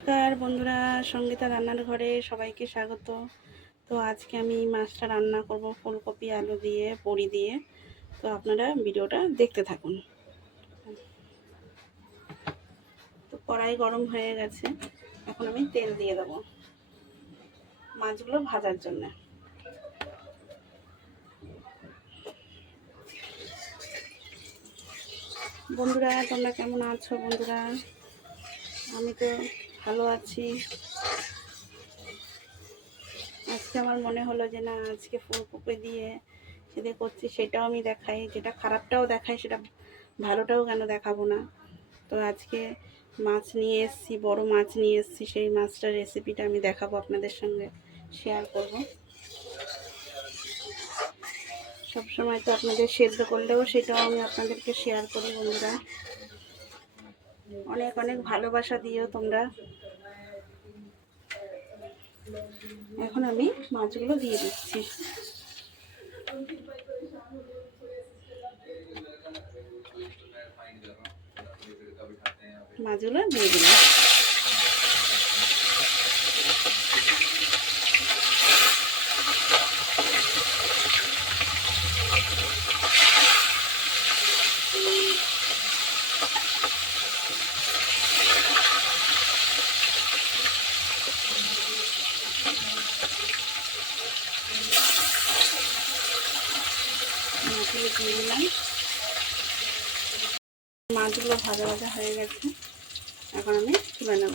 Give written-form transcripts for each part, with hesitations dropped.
নমস্কার বন্ধুরা, সঙ্গীতা রান্নার ঘরে সবাইকে স্বাগত। তো আজকে আমি মাছটা রান্না করব ফুলকপি আলু দিয়ে বড়ি দিয়ে। তো আপনারা ভিডিওটা দেখতে থাকুন। তো কড়াই গরম হয়ে গেছে, এখন আমি তেল দিয়ে দেবো মাছগুলো ভাজার জন্য। বন্ধুরা তোমরা কেমন আছো? বন্ধুরা আমি তো ভালো আছি। আজকে আমার মনে হলো যে না, আজকে ফুলকপি দিয়ে সেটা করছি, সেটাও আমি দেখাই, যেটা খারাপটাও দেখাই, সেটা ভালোটাও কেন দেখাবো না। তো আজকে মাছ নিয়ে এসেছি, বড় মাছ নিয়ে এসেছি, সেই মাছটার রেসিপিটা আমি দেখাবো, আপনাদের সঙ্গে শেয়ার করব। সবসময় তো আপনাদের সেদ্ধ করলেও সেটাও আমি আপনাদেরকে শেয়ার করি। বন্ধুরা অনেক অনেক ভালোবাসা দিও তোমরা। এখন আমি মাছগুলো দিয়ে দিচ্ছি। মাছগুলো দিয়ে দিলাম। মাছগুলো দিয়ে দিলাম। মাছগুলো ভাজা ভাজা হয়ে গেছে, এখন আমি তুলে নেব।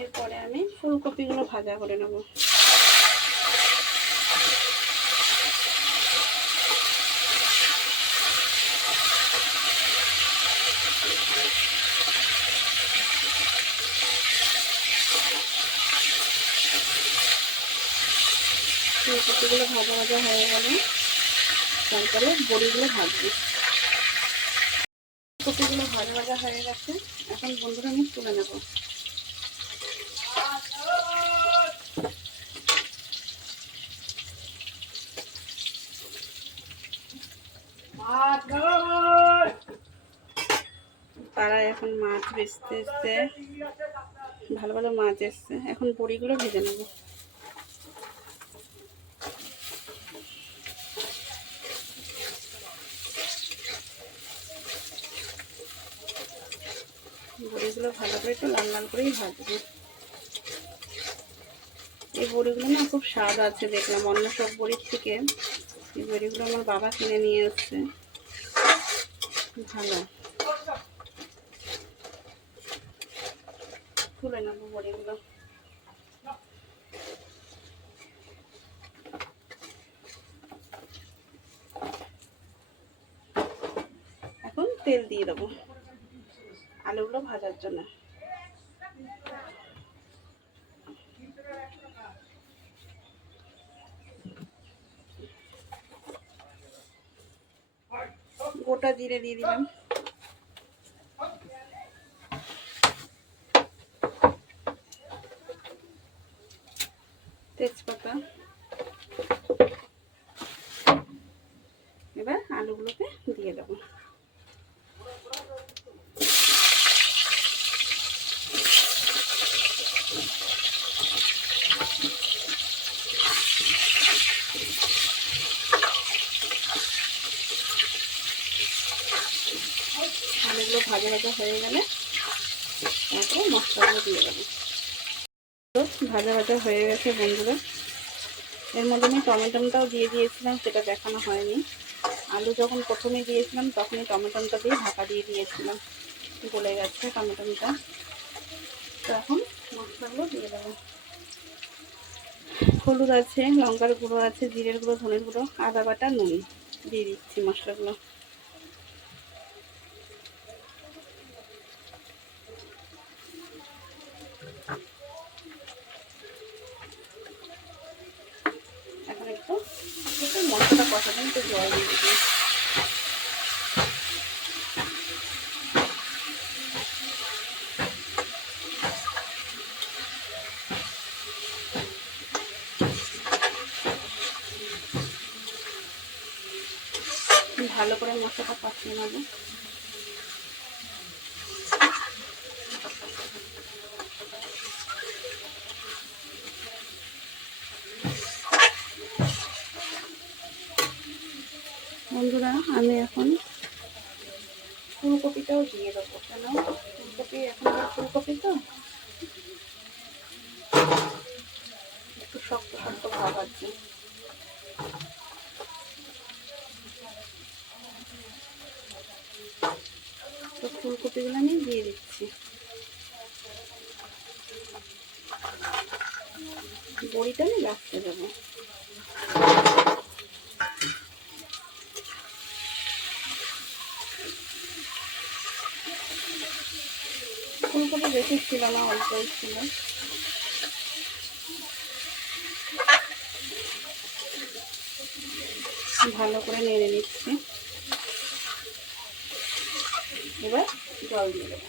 এরপরে আমি ফুলকপিগুলো ভাজা করে নেব। ফুলকপিগুলো ভাজা ভাজা হয়ে গেলে তারপরে বড়িগুলো ভাজবো। ফুলকপিগুলো ভাজা ভাজা হয়ে গেছে, এখন বন্ধুরা আমি তুলে নেব। তারা এখন মাছ বেচতে এসছে, ভালো ভালো মাছ এসছে। এখন বড়িগুলো ভেজে নেব। বড়িগুলো ভালো করে একটু লাল লাল করেই ভাজবো। এই বড়িগুলো না খুব স্বাদ আছে, দেখলাম অন্য সব বড়ির থেকে এই বড়িগুলো আমার বাবা কিনে নিয়ে এসছে, ভালো। তুলে নেবো বড়িগুলো। এখন তেল দিয়ে দেবো আলুগুলো ভাজার জন্য। গোটা জিরে দিয়ে দিলাম, তেজপাতা। এবার আলুগুলোকে দিয়ে দেবো। আলুগুলো ভাজা ভাজা হয়ে গেলে তারপরে মশলাগুলো দিয়ে দেবো। ভাজা ভাজা হয়ে গেছে বন্ধুরা। এর মধ্যে আমি টমেটোটাও দিয়ে দিয়েছিলাম, সেটা দেখানো হয়নি। আলু যখন প্রথমে দিয়েছিলাম তখনই টমেটোটা দিয়ে ঢাকা দিয়ে দিয়েছিলাম, গলে গেছে টমেটোটা। তো এখন মশলাগুলো দিয়ে দেবো। হলুদ আছে, লঙ্কার গুঁড়ো আছে, জিরের গুঁড়ো, ধনের গুঁড়ো, আদা বাটা, নুন দিয়ে দিচ্ছি মশলাগুলো। এখন একটু মশলাটা কষাতে একটু জল দিয়ে দিচ্ছি। ভালো করে মশলাটা কষিয়ে নেব। বন্ধুরা আমি এখন ফুলকপিটাও দিয়ে দেবো, কেন ফুলকপি এখনকার ফুলকপি তো একটু শক্ত শক্ত ভাব আছে। তো ফুলকপিগুলো আমি দিয়ে দিচ্ছি। বড়িটা আমি রাখতে দেবো। ফুলকপি বেশি ছিল না, অল্পই ছিল। ভালো করে নেড়ে নিচ্ছি। এবার জল দিয়ে দেবো।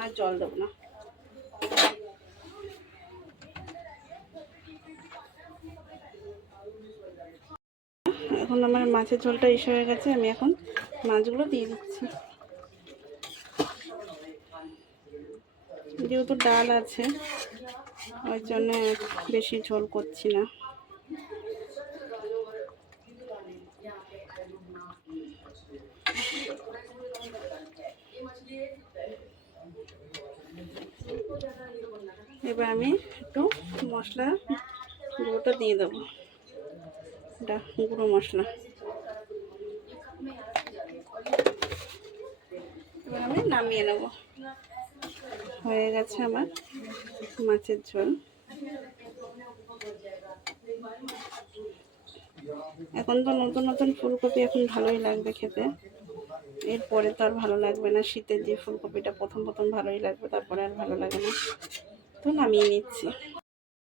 আর জল দেবো না। এখন আমার মাছের ঝোলটা এসে হয়ে গেছে, আমি এখন মাছগুলো দিয়ে দিচ্ছি। যেহেতু ডাল আছে ওই জন্য বেশি ঝোল করছি না। এবার আমি একটু মশলা গুঁড়োটা দিয়ে দেবো, এটা গুঁড়ো মশলা। এবার আমি নামিয়ে নেব। হয়ে গেছে আমার মাছের ঝোল। এখন তো নতুন নতুন ফুলকপি, এখন ভালোই লাগবে খেতে। এরপরে তো আর ভালো লাগবে না। শীতের যে ফুলকপিটা প্রথম প্রথম ভালোই লাগবে, তারপরে আর ভালো লাগে না। তো নামিয়ে নিচ্ছি।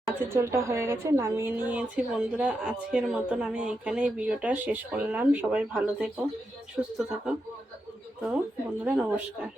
মাছের ঝোলটা হয়ে গেছে, নামিয়ে নিয়েছি। বন্ধুরা আজকের মতন আমি এখানেই ভিডিওটা শেষ করলাম। সবাই ভালো থেকো, সুস্থ থেকো। তো বন্ধুরা নমস্কার।